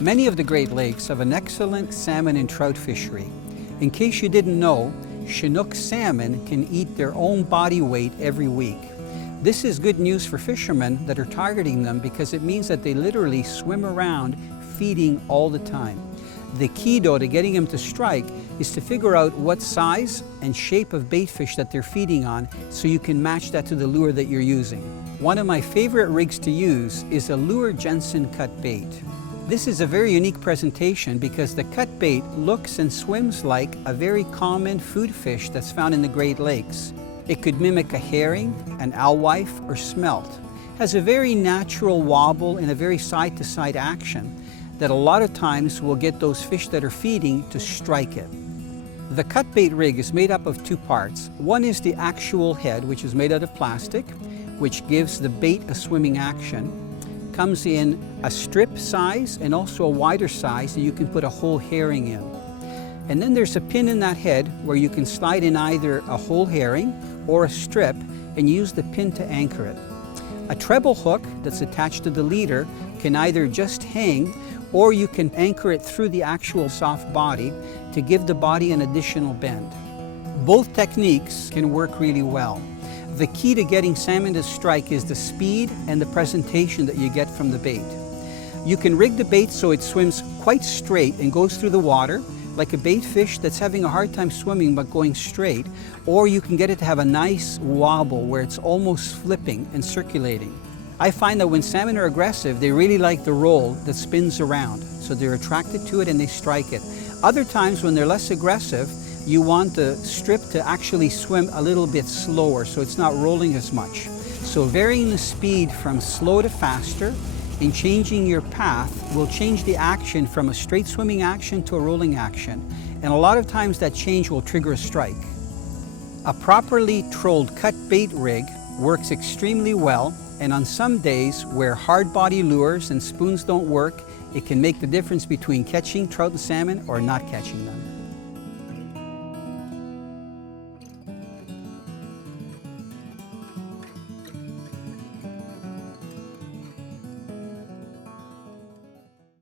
Many of the Great Lakes have an excellent salmon and trout fishery. In case you didn't know, Chinook salmon can eat their own body weight every week. This is good news for fishermen that are targeting them because it means that they literally swim around feeding all the time. The key though to getting them to strike is to figure out what size and shape of bait fish that they're feeding on so you can match that to the lure that you're using. One of my favorite rigs to use is a Luhr Jensen Cut Bait. This is a very unique presentation because the cut bait looks and swims like a very common food fish that's found in the Great Lakes. It could mimic a herring, an alewife, or smelt. It has a very natural wobble and a very side-to-side action that a lot of times will get those fish that are feeding to strike it. The cut bait rig is made up of two parts. One is the actual head, which is made out of plastic, which gives the bait a swimming action. Comes in a strip size and also a wider size that you can put a whole herring in. And then there's a pin in that head where you can slide in either a whole herring or a strip and use the pin to anchor it. A treble hook that's attached to the leader can either just hang or you can anchor it through the actual soft body to give the body an additional bend. Both techniques can work really well. The key to getting salmon to strike is the speed and the presentation that you get from the bait. You can rig the bait so it swims quite straight and goes through the water, like a bait fish that's having a hard time swimming but going straight, or you can get it to have a nice wobble where it's almost flipping and circulating. I find that when salmon are aggressive, they really like the roll that spins around, so they're attracted to it and they strike it. Other times when they're less aggressive, you want the strip to actually swim a little bit slower so it's not rolling as much. So varying the speed from slow to faster and changing your path will change the action from a straight swimming action to a rolling action. And a lot of times that change will trigger a strike. A properly trolled cut bait rig works extremely well, and on some days where hard body lures and spoons don't work, it can make the difference between catching trout and salmon or not catching them.